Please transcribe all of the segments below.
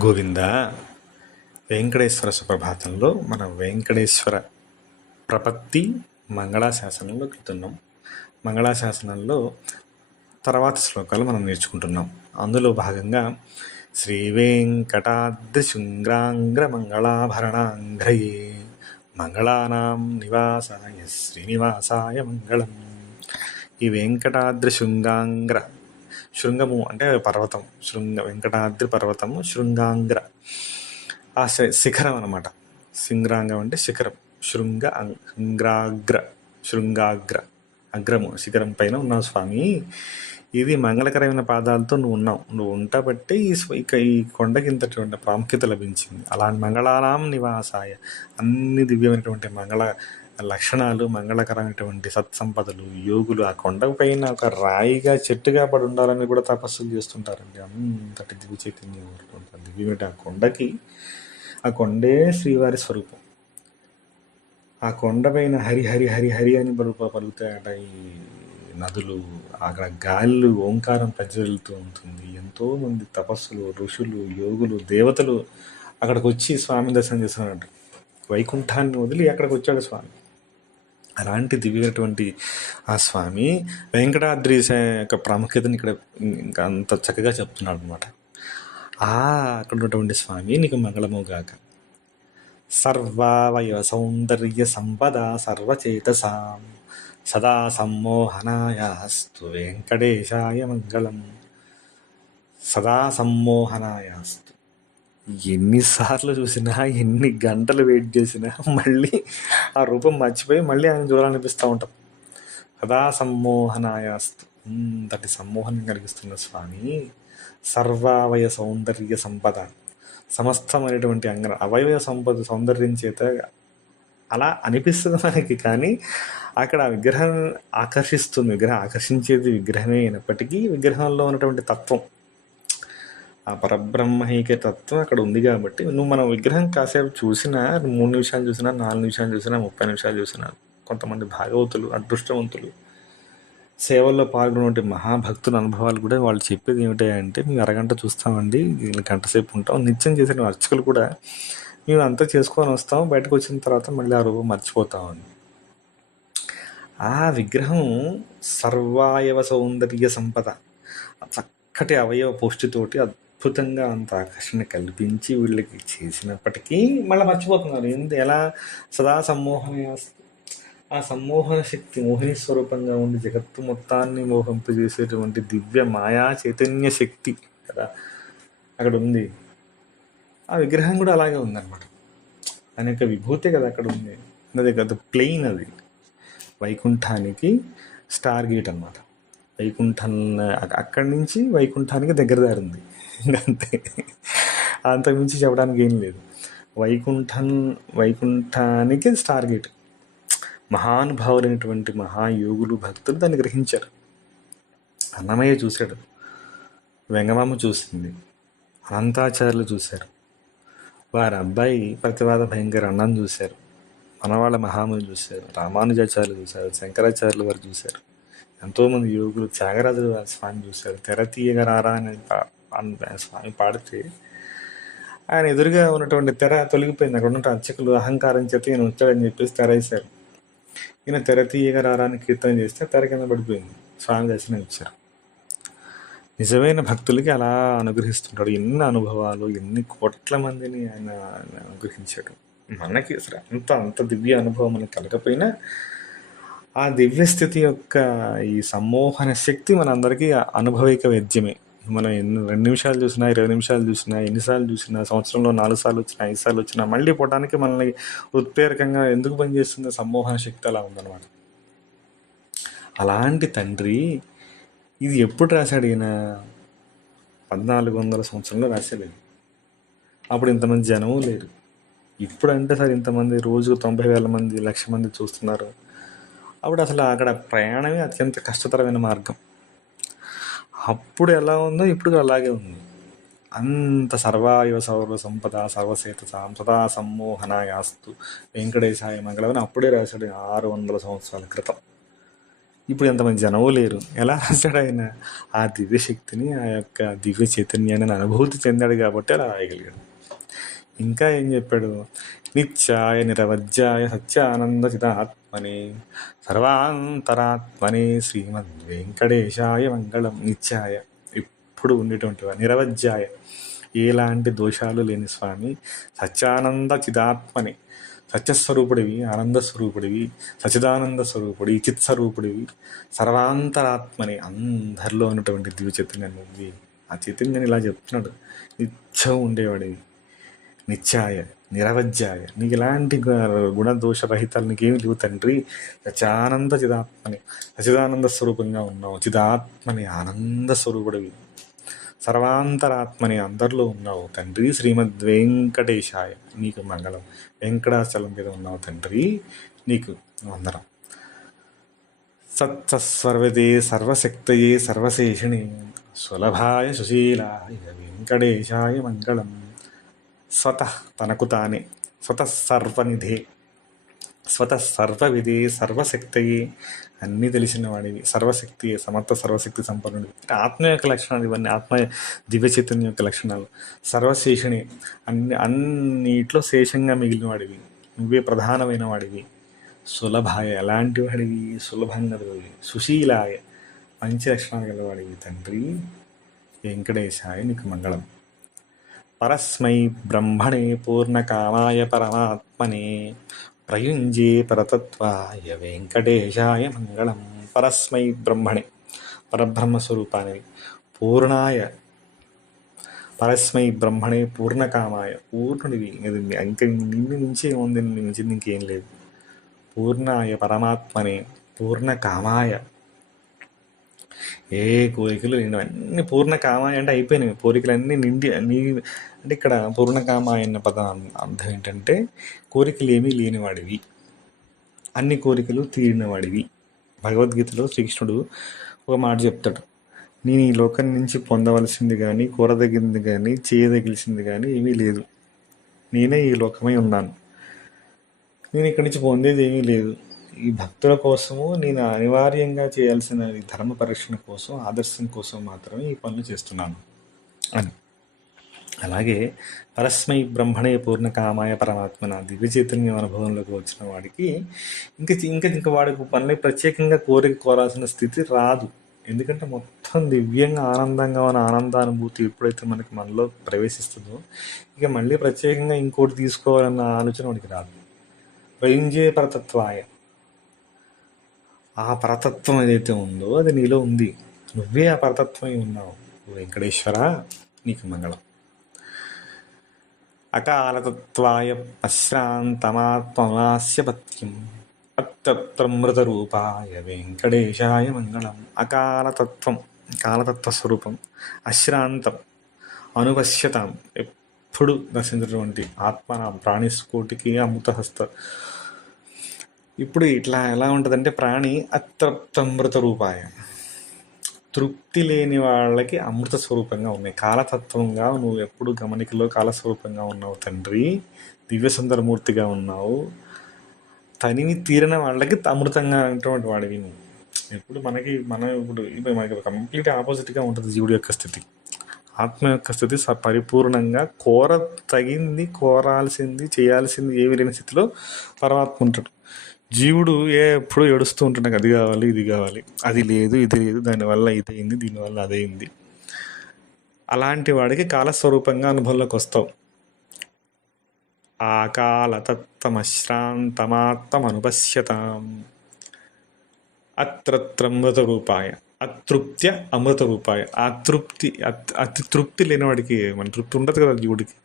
గోవింద వెంకటేశ్వర సుప్రభాతంలో మన వెంకటేశ్వర ప్రపత్తి మంగళాశాసనంలో వెళ్తున్నాం. మంగళాశాసనంలో తర్వాత శ్లోకాలు మనం నేర్చుకుంటున్నాం. అందులో భాగంగా శ్రీ వెంకటాద్రి శృంగాంగ్ర మంగళాభరణాంఘ్రయే మంగళానాం నివాసాయ శ్రీనివాసాయ మంగళం. ఈ వెంకటాద్రి శృంగాంగ్ర, శృంగము అంటే పర్వతం, వెంకటాద్రి పర్వతము, శృంగాంగ్ర ఆ శిఖరం అనమాట. శృంగాంగం అంటే శిఖరం, శృంగాగ్ర అగ్రము, శిఖరం పైన ఉన్నావు స్వామి. ఇది మంగళకరమైన పాదాలతో నువ్వు ఉన్నావు. నువ్వు ఉంటాబట్టి ఈ కొండకి ఇంతటువంటి ప్రాముఖ్యత లభించింది. అలాంటి మంగళానాం నివాసాయ, అన్ని దివ్యమైనటువంటి మంగళ లక్షణాలు, మంగళకరమైనటువంటి సత్సంపదలు, యోగులు ఆ కొండ పైన ఒక రాయిగా చెట్టుగా పడి ఉండాలని కూడా తపస్సులు చేస్తుంటారండి. అంతటి దివ్య చైతన్యం, దివ్యమైన ఆ కొండకి, ఆ కొండే శ్రీవారి స్వరూపం. ఆ కొండపైన హరి హరి హరి హరి అని పలుకుతాయట ఈ నదులు. అక్కడ గాలి ఓంకారం ప్రజ్వలితూ ఉంటుంది. ఎంతోమంది తపస్సులు, ఋషులు, యోగులు, దేవతలు అక్కడికి వచ్చి స్వామి దర్శనం చేస్తున్నట్టు. వైకుంఠాన్ని వదిలి అక్కడికి వచ్చాడు స్వామి. అలాంటి దివ్యమైనటువంటి ఆ స్వామి వెంకటాద్రి యొక్క ప్రాముఖ్యతని ఇక్కడ ఇంకా అంత చక్కగా చెప్తున్నాడు అనమాట. అక్కడ ఉన్నటువంటి స్వామి నీకు మంగళముగాక. సర్వావయవ సౌందర్య సంపద సర్వచేతసాం సదా సమ్మోహనాయాస్తు వెంకటేశాయ మంగళం. సదా సమ్మోహనాయాస్తు. ఎన్నిసార్లు చూసినా, ఎన్ని గంటలు వెయిట్ చేసినా మళ్ళీ ఆ రూపం మర్చిపోయి మళ్ళీ ఆయన చూడాలనిపిస్తూ ఉంటాం. సదా సమ్మోహనాయాస్తు. అంతటి సమ్మోహనం కలిగిస్తున్న స్వామి. సర్వావయ సౌందర్య సంపద, సమస్తమైనటువంటి అవయవ సంపద సౌందర్యం చేత అలా అనిపిస్తుంది మనకి. కానీ అక్కడ విగ్రహం ఆకర్షిస్తుంది. విగ్రహం ఆకర్షించేది విగ్రహమే అయినప్పటికీ విగ్రహంలో ఉన్నటువంటి తత్వం, ఆ పరబ్రహ్మైక తత్వం అక్కడ ఉంది. కాబట్టి నువ్వు మన విగ్రహం కాసేపు చూసినా, 3 నిమిషాలు చూసినా, 4 నిమిషాలు చూసినా, 30 నిమిషాలు చూసినా, కొంతమంది భాగవతులు, అదృష్టవంతులు, సేవల్లో పాల్గొనే మహాభక్తుల అనుభవాలు కూడా వాళ్ళు చెప్పేది ఏమిటంటే, మేము అరగంట చూస్తామండి, గంట సేపు ఉంటాం. నిత్యం చేసిన అర్చకులు కూడా మేము అంతా చేసుకొని వస్తాం, బయటకు వచ్చిన తర్వాత మళ్ళీ ఆ రూపం మర్చిపోతామని. ఆ విగ్రహం సర్వాయవ సౌందర్య సంపద, చక్కటి అవయవ పుష్టితోటి అద్భుతంగా అంత ఆకర్షణ కల్పించి వీళ్ళకి చేసినప్పటికీ మళ్ళీ మర్చిపోతున్నారు. ఎలా? సదా సమ్మోహన, ఆ సమ్మోహన శక్తి, మోహిని స్వరూపంగా ఉండి జగత్తు మొత్తాన్ని మోహింపజేసేటువంటి దివ్య మాయా చైతన్య శక్తి కదా అక్కడ ఉంది. ఆ విగ్రహం కూడా అలాగే ఉందన్నమాట. దాని యొక్క విభూతే కదా అక్కడ ఉంది. అదే కదా ప్లెయిన్. అది వైకుంఠానికి స్టార్ గేట్ అన్నమాట. వైకుంఠం అక్కడి నుంచి వైకుంఠానికి దగ్గర దారి ఉంది, అంతే. అంతకుమించి చెప్పడానికి ఏం లేదు. వైకుంఠానికి స్టార్ గేట్. మహానుభావులైనటువంటి మహాయోగులు, భక్తులు దాన్ని గ్రహించారు. అన్నమయ్య చూశాడు, వెంగమామ చూసింది, అనంతాచార్యులు చూశారు, వారి అబ్బాయి ప్రతివాద భయంకర అన్నం చూశారు, మనవాళ్ళ మహాముని చూశారు, రామానుజాచార్యులు చూశారు, శంకరాచార్యులు వారు చూశారు, ఎంతోమంది యోగులు, త్యాగరాజు స్వామి చూశారు. తెర తీయగరారా అని స్వామి పాడితే ఆయన ఎదురుగా ఉన్నటువంటి తెర తొలగిపోయింది. అక్కడ ఉన్న అర్చకులు అహంకారం చేత ఈయన వచ్చాడని చెప్పేసి తెర వేశారు. ఈయన తెర తీయగరారా అని కీర్తన చేస్తే తెర కింద పడిపోయింది. స్వామి దర్శనం ఇచ్చారు. నిజమైన భక్తులకి అలా అనుగ్రహిస్తుంటాడు. ఎన్ని అనుభవాలు, ఎన్ని కోట్ల మందిని ఆయన అనుగ్రహించాడు. మనకి అసలు అంత దివ్య అనుభవం మనకి కలగకపోయినా ఆ దివ్యస్థితి యొక్క ఈ సమ్మోహన శక్తి మనందరికీ అనుభవిక వేద్యమే. మనం 2 నిమిషాలు చూసినా, 20 నిమిషాలు చూసినా, ఎన్నిసార్లు చూసినా, సంవత్సరంలో 4 సార్లు వచ్చినా, 5 సార్లు వచ్చినా మళ్ళీ పోవడానికి మనల్ని ఉత్ప్రేరకంగా ఎందుకు పనిచేస్తుంది? సమ్మోహన శక్తి అలా ఉందన్నమాట. అలాంటి తండ్రి ఇది ఎప్పుడు రాశాడు? ఈయన 1400 సంవత్సరంలో రాశాడు. అప్పుడు ఇంతమంది జనము లేరు. ఇప్పుడంటే సార్ ఇంతమంది, రోజుకు 90,000 మంది, 1,00,000 మంది చూస్తున్నారు. అప్పుడు అసలు అక్కడ ప్రయాణమే అత్యంత కష్టతరమైన మార్గం. అప్పుడు ఎలా ఉందో ఇప్పుడు అలాగే ఉంది. అంత సర్వాయువ సౌర సంపద సర్వసేత సదా సమ్మోహనాయాస్తు వెంకటేశాయ మంగళం అప్పుడే రాశాడు 600 సంవత్సరాల క్రితం. ఇప్పుడు ఎంతమంది జనము లేరు. ఎలా రాశాడు ఆయన? ఆ దివ్యశక్తిని, ఆ యొక్క దివ్య చైతన్యాన్ని అనుభూతి చెందాడు కాబట్టి అలా రాయగలిగాడు. ఇంకా ఏం చెప్పాడు? నిత్యాయ నిరవజ్యాయ సత్యానంద చిదాత్మని సర్వాంతరాత్మని శ్రీమద్వేంకటేశాయ మంగళం. నిత్యాయ, ఎప్పుడు ఉండేటువంటి నిరవజ్యాయ, ఎలాంటి దోషాలు లేని స్వామి, సత్యానంద చిదాత్మని, సత్యస్వరూపుడివి, ఆనంద స్వరూపుడివి, సచిదానంద స్వరూపుడి, చిత్స్వరూపుడివి, సర్వాంతరాత్మని, అందరిలో ఉన్నటువంటి దివ్య చైతన్యం ఉంది. ఆ చైతన్యాన్ని ఇలా చెప్తున్నాడు. నిత్యం ఉండేవాడివి, నిత్యాయ నిరవజ్యాయ, నీకు ఎలాంటి గుణదోషరహితాలు నీకేమి లేవు తండ్రి. సత్యానంద చిదాత్మని, సచిదానంద స్వరూపంగా ఉన్నావు. చిదాత్మని, ఆనంద స్వరూపుడివి, సర్వాంతరాత్మని, అందరిలో ఉన్నావు తండ్రి. శ్రీమద్ వెంకటేశాయ నీకు మంగళం. వెంకటాచలం మీద ఉన్నావు తండ్రి, నీకు వందనం. సత్సర్వదే సర్వశక్తయే సర్వశేషిణి సులభాయ సుశీలాయ వెంకటేశాయ మంగళం. స్వతః, తనకు తానే, స్వతః సర్వనిధే, స్వతః సర్వవిధే సర్వశక్తయే, అన్నీ తెలిసిన వాడివి, సర్వశక్తి, సమర్థ సర్వశక్తి సంపన్నుడి. ఆత్మ యొక్క లక్షణాలు ఇవన్నీ, ఆత్మ దివ్య చైతన్యం యొక్క లక్షణాలు. సర్వశేషిణి, అన్నిట్లో శేషంగా మిగిలిన వాడివి, నువ్వే ప్రధానమైన వాడివి. సులభాయ, ఎలాంటి వాడివి? సులభంగా వాడివి. సుశీలాయ, మంచి లక్షణాలు గలవాడివి తండ్రి. వెంకటేశాయ నీకు మంగళం. పరస్మై బ్రహ్మణే పూర్ణకామాయ పరమాత్మనే ప్రయుంజే పరతత్వాయ వెంకటేశాయ మంగళం. పరస్మై బ్రహ్మణే, పరబ్రహ్మస్వరూపానికి, పూర్ణాయ, పరస్మై బ్రహ్మణే పూర్ణకామాయ, పూర్ణుడివి, ఇంకా నిన్ను మించి ఏముంది? నిన్ను మించి ఇంకేం లేదు. పూర్ణాయ పరమాత్మనే పూర్ణకామాయ, ఏ కోరికలు లేని అన్ని పూర్ణకామాయ అంటే అయిపోయినాయి, కోరికలన్నీ నిండి నీ అంటే ఇక్కడ పూర్ణకామాయ అన్న పదం అర్థం ఏంటంటే కోరికలు ఏమీ లేనివాడివి, అన్ని కోరికలు తీరినవాడివి. భగవద్గీతలో శ్రీకృష్ణుడు ఒక మాట చెప్తాడు, నేను ఈ లోకం నుంచి పొందవలసింది కానీ, కోరదగింది కానీ, చేయదగిలిసింది కానీ ఏమీ లేదు. నేనే ఈ లోకమై ఉన్నాను. నేను ఇక్కడి నుంచి పొందేది ఏమీ లేదు. ఈ భక్తుల కోసము నేను అనివార్యంగా చేయాల్సిన ధర్మ పరిరక్షణ కోసం, ఆదర్శం కోసం మాత్రమే ఈ పనులు చేస్తున్నాను అని. అలాగే పరస్మై బ్రహ్మణే పూర్ణకామాయ పరమాత్మన దివ్య చైతన్యం అనుభవంలోకి వచ్చిన వాడికి ఇంకా వాడికి పనులే ప్రత్యేకంగా కోరాల్సిన స్థితి రాదు. ఎందుకంటే మొత్తం దివ్యంగా ఆనందంగా ఉన్న ఆనందానుభూతి ఎప్పుడైతే మనలో ప్రవేశిస్తుందో ఇక మళ్ళీ ప్రత్యేకంగా ఇంకోటి తీసుకోవాలన్న ఆలోచన వాడికి రాదు. ప్రయుంజే పరతత్వాయ, ఆ పరతత్వం ఏదైతే ఉందో అది నీలో ఉంది, నువ్వే ఆ పరతత్వమే ఉన్నావు. వెంకటేశ్వర నీకు మంగళం. అకాలతత్వాయ అశ్రాంతమాత్మనాస్య పత్యం అత్యమృతరూపాయ వెంకటేశాయ మంగళం. అకాలతత్వం, కాలతత్వ స్వరూపం, అశ్రాంతం, అనుపశ్యతాం, ఎప్పుడు దర్శించినటువంటి ఆత్మ ప్రాణిస్కోటికి అమృతహస్త. ఇప్పుడు ఇట్లా ఎలా ఉంటుందంటే ప్రాణి అతృప్తమృత రూపాయ, తృప్తి లేని వాళ్ళకి అమృత స్వరూపంగా ఉన్నాయి. కాలతత్వంగా నువ్వు ఎప్పుడు గమనికలో కాలస్వరూపంగా ఉన్నావు తండ్రి, దివ్య సుందరమూర్తిగా ఉన్నావు. తనివి తీరిన వాళ్ళకి అమృతంగా అనేటువంటి వాడివి నువ్వు. ఇప్పుడు ఇప్పుడు మనకి కంప్లీట్ ఆపోజిట్గా ఉంటుంది జీవుడి యొక్క స్థితి. ఆత్మ యొక్క స్థితి పరిపూర్ణంగా కోరాల్సింది చేయాల్సింది ఏమి లేని స్థితిలో పరమాత్మ ఉంటాడు. జీవుడు ఎప్పుడు ఏడుస్తూ ఉంటున్నాడు, అది కావాలి, ఇది కావాలి, అది లేదు, ఇది లేదు, దానివల్ల ఇదైంది, దీనివల్ల అదైంది. అలాంటి వాడికి కాలస్వరూపంగా అనుభవంలోకి వస్తావు. ఆ కాలతత్వమశ్రాంతమాత్మనుపశ్యతాం అత్రమృత రూపాయ అతృప్త్య అమృత రూపాయ. ఆ తృప్తి, అతి తృప్తి లేనివాడికి, మన తృప్తి ఉండదు కదా జీవుడికి,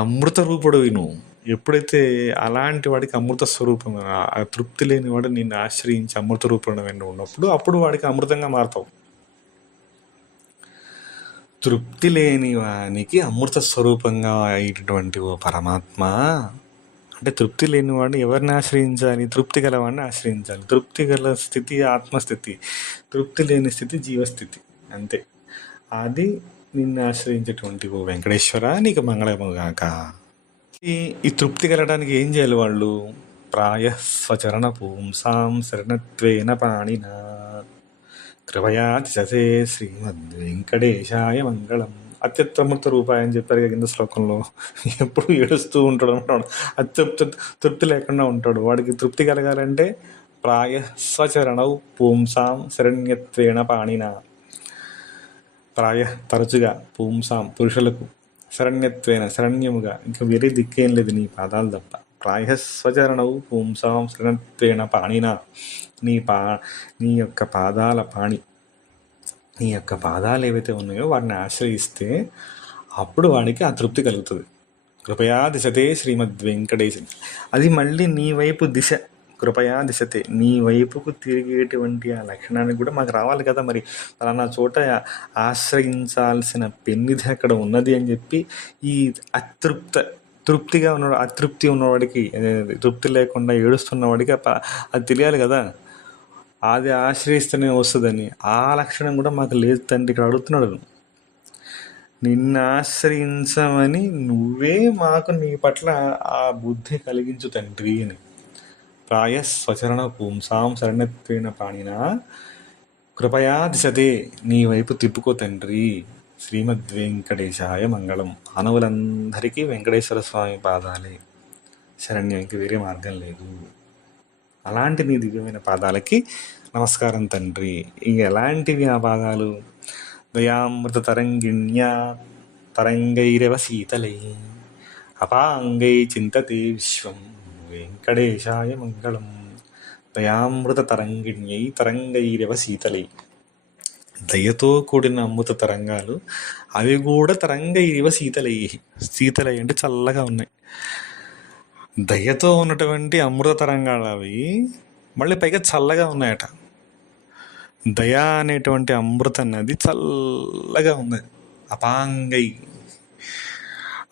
అమృత రూపుడు నువ్వు. ఎప్పుడైతే అలాంటి వాడికి అమృత స్వరూపం, ఆ తృప్తి లేనివాడు నిన్ను ఆశ్రయించి అమృత రూపంలో ఉన్నప్పుడు అప్పుడు వాడికి అమృతంగా మారుతావు. తృప్తి లేని వానికి అమృత స్వరూపంగా అయ్యేటటువంటి ఓ పరమాత్మ అంటే తృప్తి లేనివాడిని ఎవరిని ఆశ్రయించాలి? తృప్తి గలవాడిని ఆశ్రయించాలి. తృప్తి గల స్థితి ఆత్మస్థితి, తృప్తి లేని స్థితి జీవస్థితి, అంతే. అది నిన్ను ఆశ్రయించేటువంటి ఓ వెంకటేశ్వర నీకు మంగళముగాక. ఈ తృప్తి కలగడానికి ఏం చేయాలి వాళ్ళు? ప్రాయః స్వచరణ పుంసాం శరణత్వేన పాణినా కృపయా దిశతే శ్రీమద్వెంకటేశాయ మంగళం. అత్యుత్తమృత రూపాయి అని చెప్పారు కదా కింద శ్లోకంలో. ఎప్పుడు ఏడుస్తూ ఉంటాడు అంటాడు, తృప్తి లేకుండా ఉంటాడు. వాడికి తృప్తి కలగాలంటే ప్రాయ స్వచరణౌ పుంసాం శరణ్యత్వేన పాణినా, ప్రాయ తరచుగా, పుంసాం పురుషులకు, శరణ్యత్వేన శరణ్యముగా, ఇంకా వేరే దిక్కేం లేదు నీ పాదాలు తప్ప. ప్రాయ స్వచరణౌ పుంసాం శరణత్వేన పాణినా, నీ యొక్క పాదాల పాణి, నీ యొక్క పాదాలు ఏవైతే ఉన్నాయో వాటిని ఆశ్రయిస్తే అప్పుడు వాడికి ఆ తృప్తి కలుగుతుంది. కృపయా దిశతే శ్రీమద్వెంకటేశ, అది మళ్ళీ నీ వైపు దిశ, కృపయా దిశతే, నీ వైపుకు తిరిగేటువంటి ఆ లక్షణాన్ని కూడా మాకు రావాలి కదా. మరి ఫలానా చోట ఆశ్రయించాల్సిన పెన్నిధి అక్కడ ఉన్నది అని చెప్పి ఈ తృప్తిగా ఉన్న అతృప్తి ఉన్నవాడికి, తృప్తి లేకుండా ఏడుస్తున్నవాడికి అది తెలియాలి కదా. అది ఆశ్రయిస్తూనే వస్తుందని. ఆ లక్షణం కూడా మాకు లేదు తండ్రి. ఇక్కడ అడుగుతున్నాడు, నిన్ను ఆశ్రయించమని నువ్వే మాకు నీ పట్ల ఆ బుద్ధి కలిగించు తండ్రి అని. ప్రాయ స్వచరణ పుంసాం శరణత్వేన పాణినా కృపయా దిశతే, నీ వైపు తిప్పుకో తండ్రి. శ్రీమద్వెంకటేశాయ మంగళం. మానవులందరికీ వెంకటేశ్వర స్వామి పాదాలే శరణ్యానికి, వేరే మార్గం లేదు. అలాంటి నీ దివ్యమైన పాదాలకి నమస్కారం తండ్రి. ఇక ఎలాంటివి ఆ పాదాలు? దయామృత తరంగిణ్యా తరంగైరవ శీతలై అపాంగై చింతతే విశ్వం వెంకటేశాయ మంగళం. దయామృత తరంగిణ్యై తరంగైరవ శీతలై, దయతో కూడిన అమృత తరంగాలు, అవి కూడా తరంగైరవ శీతలై. శీతలై అంటే చల్లగా ఉన్నాయి. దయతో ఉన్నటువంటి అమృత తరంగాలు అవి మళ్ళీ పైగా చల్లగా ఉన్నాయట. దయ అనేటువంటి అమృత నది చల్లగా ఉంది. అపాంగై,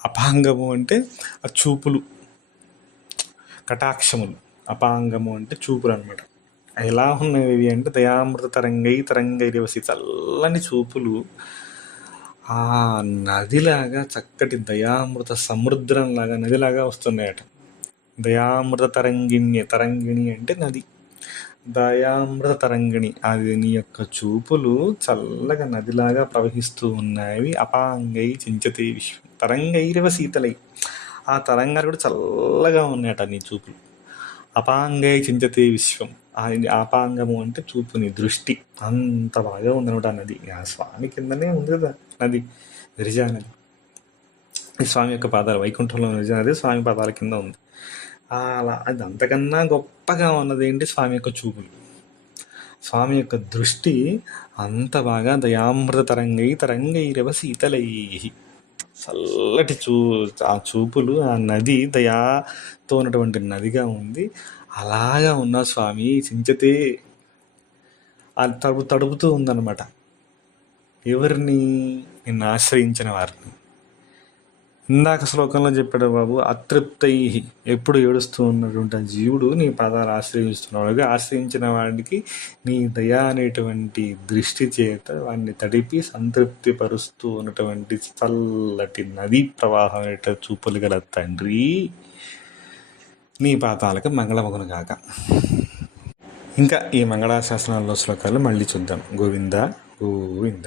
అపాంగము అంటే ఆ చూపులు, కటాక్షములు. అపాంగము అంటే చూపులు అనమాట. ఎలా ఉన్నవి అంటే దయామృత తరంగైరవసి, చల్లని చూపులు ఆ నదిలాగా, చక్కటి దయామృత సముద్రంలాగా, నదిలాగా వస్తున్నాయట. దయామృత తరంగిణి అంటే నది, దయామృత తరంగిణి, అది నీ యొక్క చూపులు చల్లగా నదిలాగా ప్రవహిస్తూ ఉన్నాయి. అపాంగై చించతే విశ్వం తరంగైరవ శీతలై, ఆ తరంగాలు కూడా చల్లగా ఉన్నాయట నీ చూపులు. అపాంగై చించతే విశ్వం, ఆపాంగము అంటే చూపు, నీ దృష్టి అంత బాగా ఉందనమాట. ఆ నది ఆ స్వామి కిందనే ఉంది కదా నది, విరజా నది. ఈ స్వామి యొక్క పాదాలు, వైకుంఠంలో విరజా నది స్వామి పాదాల కింద ఉంది. అలా అది అంతకన్నా గొప్పగా ఉన్నది ఏంటి? స్వామి యొక్క చూపులు, స్వామి యొక్క దృష్టి అంత బాగా. దయామృత తరంగైరవ శీతలై, చల్లటి ఆ చూపులు, ఆ నది దయాతో ఉన్నటువంటి నదిగా ఉంది. అలాగా ఉన్న స్వామి చించతే, అది తడుపుతూ ఉందన్నమాట. ఎవరిని? నిన్ను ఆశ్రయించిన వారిని. ఇందాక శ్లోకంలో చెప్పాడు బాబు, అతృప్తై, ఎప్పుడు ఏడుస్తూ ఉన్నటువంటి ఆ జీవుడు నీ పాదాలు ఆశ్రయిస్తున్నాడు. ఆశ్రయించిన వాడికి నీ దయ అనేటువంటి దృష్టి చేత వాడిని తడిపి సంతృప్తి పరుస్తూ ఉన్నటువంటి చల్లటి నదీ ప్రవాహం అనేట చూపులు గల తండ్రి, నీ పాదాలకు మంగళమగును గాక. ఇంకా ఈ మంగళాశాసనాల్లో శ్లోకాలు మళ్ళీ చూద్దాం. గోవింద గోవింద.